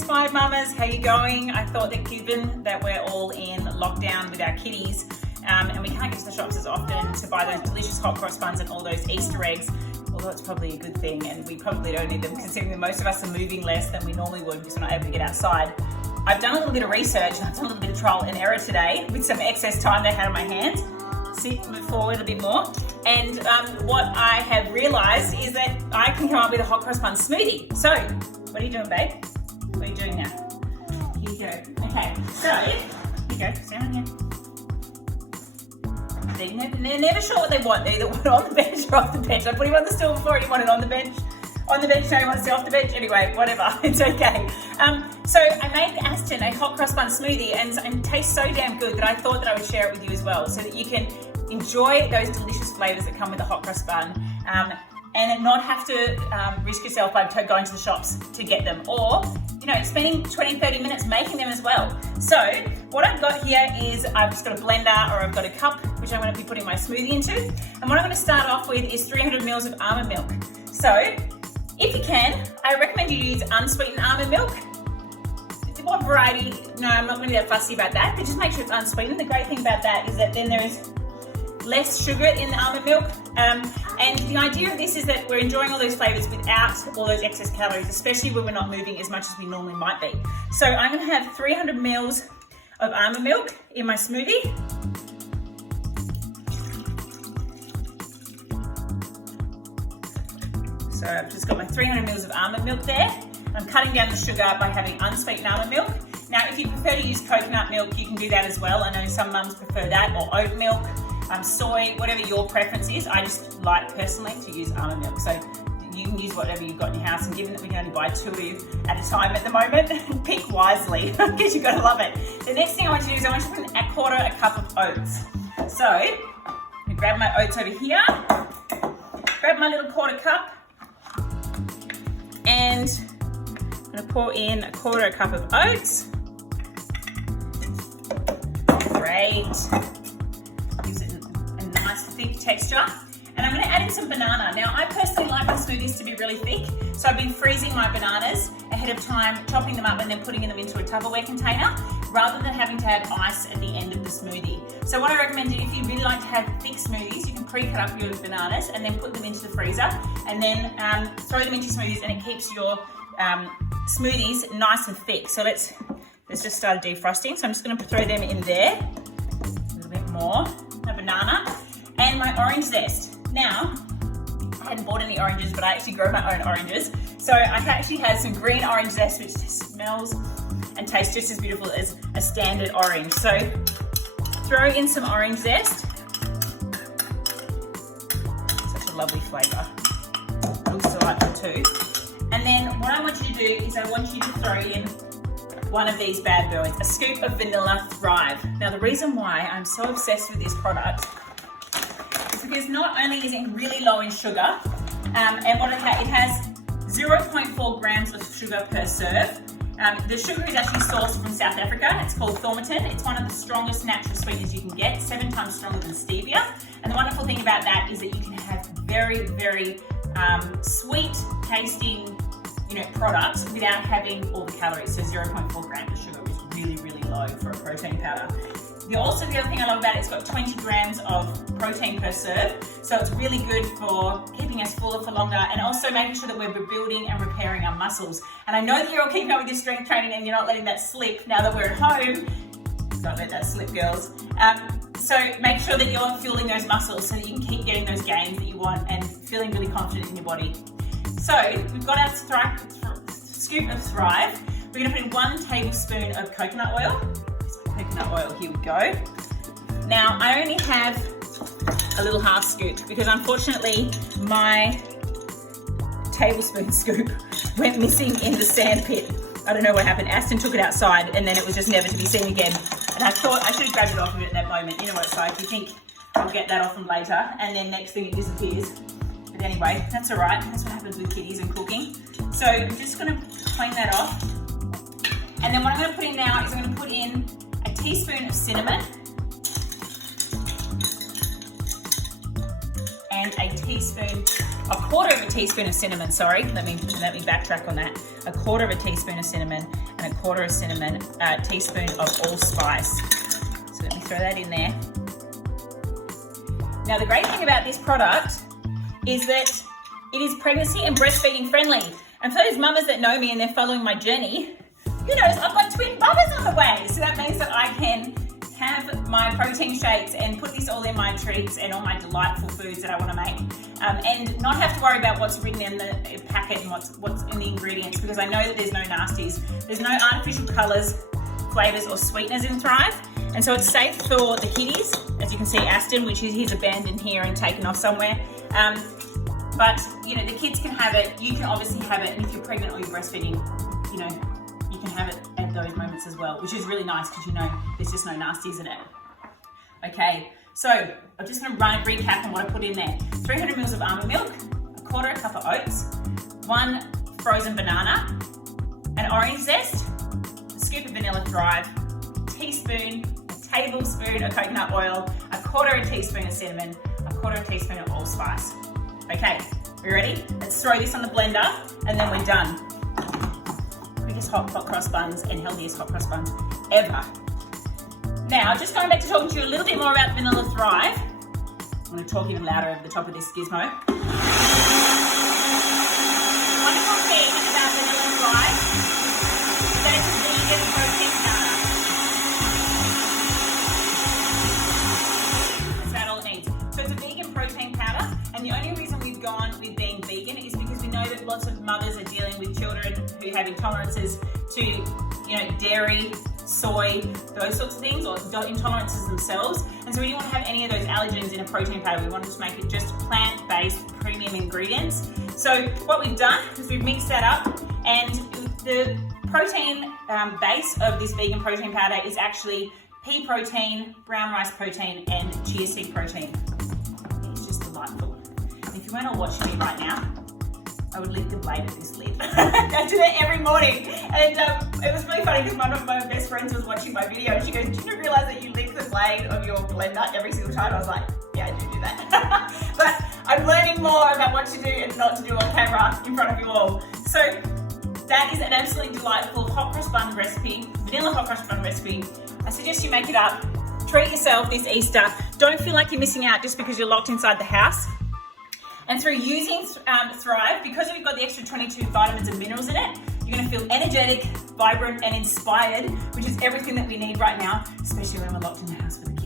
Inspired Mamas, how you going? I thought that given that we're all in lockdown with our kitties and we can't get to the shops as often to buy those delicious hot cross buns and all those Easter eggs, although it's probably a good thing and we probably don't need them considering that most of us are moving less than we normally would because we're not able to get outside. I've done a little bit of research and I've done a little bit of trial and error today with some excess time that I had on my hands. Move forward a bit more. And what I have realised is that I can come up with a hot cross bun smoothie. So, what are you doing, babe? What are you doing now? Here you go. Okay, so, here you go, stand on here. They're never sure what they want. They either want it on the bench or off the bench. I put him on the stool before, he wanted it on the bench. On the bench, now he wants it off the bench. Anyway, whatever, it's okay. So I made Aston a hot cross bun smoothie and it tastes so damn good that I thought that I would share it with you as well so that you can enjoy those delicious flavours that come with the hot cross bun and not have to risk yourself by going to the shops to get them or, you know, spending 20-30 minutes making them as well. So what I've got here is I've just got a blender or I've got a cup which I'm going to be putting my smoothie into, and what I'm going to start off with is 300 mils of almond milk. So if you can, I recommend you use unsweetened almond milk. If you want variety, no, I'm not going to be that fussy about that, but just make sure it's unsweetened. The great thing about that is that then there is less sugar in the almond milk. And the idea of this is that we're enjoying all those flavours without all those excess calories, especially when we're not moving as much as we normally might be. So I'm going to have 300 mils of almond milk in my smoothie. So I've just got my 300 mils of almond milk there. I'm cutting down the sugar by having unsweetened almond milk. Now, if you prefer to use coconut milk, you can do that as well. I know some mums prefer that, or oat milk, soy, whatever your preference is. I just like personally to use almond milk. So you can use whatever you've got in your house, and given that we can only buy 2 at a time at the moment, pick wisely because you've got to love it. The next thing I want you to do is I want you to put a quarter a cup of oats. So I'm gonna grab my oats over here, grab my little quarter cup, and I'm gonna pour in a quarter a cup of oats. Great. Gives it a nice thick texture. And I'm going to add in some banana. Now, I personally like my smoothies to be really thick, so I've been freezing my bananas ahead of time, chopping them up and then putting them into a Tupperware container, rather than having to add ice at the end of the smoothie. So what I recommend doing, if you really like to have thick smoothies, you can pre-cut up your bananas and then put them into the freezer and then throw them into smoothies, and it keeps your smoothies nice and thick. So let's just start defrosting. So I'm just going to throw them in there, a little bit more, a banana, and my orange zest. Now, I hadn't bought any oranges, but I actually grow my own oranges. So I actually have some green orange zest, which smells and tastes just as beautiful as a standard orange. So throw in some orange zest. Such a lovely flavour. Looks delightful too. And then what I want you to do is I want you to throw in one of these bad boys, a scoop of Vanilla Thrive. Now, the reason why I'm so obsessed with this product is because not only is it really low in sugar, and what it has 0.4 grams of sugar per serve. The sugar is actually sourced from South Africa. It's called Thormiton. It's one of the strongest natural sweeteners you can get, 7 times stronger than stevia. And the wonderful thing about that is that you can have very, very sweet tasting, products without having all the calories. So 0.4 grams of sugar is really, really low for a protein powder. The other thing I love about it, it's got 20 grams of protein per serve. So it's really good for keeping us fuller for longer and also making sure that we're rebuilding and repairing our muscles. And I know that you're all keeping up with your strength training and you're not letting that slip now that we're at home. Don't let that slip, girls. So make sure that you're fueling those muscles so that you can keep getting those gains that you want and feeling really confident in your body. So we've got our scoop of Thrive. We're going to put in 1 tablespoon of coconut oil. Coconut oil, here we go. Now, I only have a little half scoop because unfortunately my tablespoon scoop went missing in the sand pit. I don't know what happened. Aston took it outside and then it was just never to be seen again. And I thought I should have grabbed it off of it at that moment. You know what it's like, you think I'll get that off them later and then next thing it disappears. But anyway, that's all right. That's what happens with kitties and cooking. So I'm just going to clean that off. And then what I'm going to put in now is I'm going to put in a teaspoon of cinnamon and a teaspoon a quarter of a teaspoon of cinnamon, sorry, let me backtrack on that. A quarter of a teaspoon of cinnamon and a quarter of teaspoon of allspice. So let me throw that in there. Now the great thing about this product is that it is pregnancy and breastfeeding friendly. And for those mamas that know me and they're following my journey, who knows, I've got twin brothers on the way. So that means that I can have my protein shakes and put this all in my treats and all my delightful foods that I want to make, and not have to worry about what's written in the packet and what's in the ingredients, because I know that there's no nasties. There's no artificial colours, flavours or sweeteners in Thrive, and so it's safe for the kiddies. As you can see, Aston, which is he's abandoned here and taken off somewhere. But you know, the kids can have it, you can obviously have it, and if you're pregnant or you're breastfeeding, you know, you can have it at those moments as well, which is really nice because you know there's just no nasties in it. Okay, so I'm just going to recap on what I put in there. 300 mils of almond milk, a quarter cup of oats, 1 frozen banana, an orange zest, a scoop of vanilla Thrive, a tablespoon of coconut oil, a quarter a teaspoon of cinnamon, a quarter a teaspoon of allspice. Okay, we ready? Let's throw this on the blender and then we're done. Quickest hot cross buns and healthiest hot cross buns ever. Now, just going back to talking to you a little bit more about Vanilla Thrive. I'm going to talk even louder over the top of this gizmo. The wonderful thing about Vanilla Thrive is that it's a vegan protein powder. That's about all it needs. So it's a vegan protein powder, and the only reason we've gone with being vegan is because we know that lots of mothers are dealing with children who have intolerances to, you know, dairy, soy, those sorts of things, or intolerances themselves. And so we didn't want to have any of those allergens in a protein powder. We wanted to make it just plant-based premium ingredients. So what we've done is we've mixed that up, and the protein base of this vegan protein powder is actually pea protein, brown rice protein, and chia seed protein. It's just delightful. And if you weren't all watching me right now, I would lick the blade of this lid. I do that every morning. And it was really funny because one of my best friends was watching my video and she goes, "Did you realise that you lick the blade of your blender every single time?" I was like, yeah, I do that. But I'm learning more about what to do and not to do on camera in front of you all. So that is an absolutely delightful hot cross bun recipe, vanilla hot cross bun recipe. I suggest you make it up. Treat yourself this Easter. Don't feel like you're missing out just because you're locked inside the house. And through using Thrive, because we've got the extra 22 vitamins and minerals in it, you're going to feel energetic, vibrant, and inspired, which is everything that we need right now, especially when we're locked in the house with the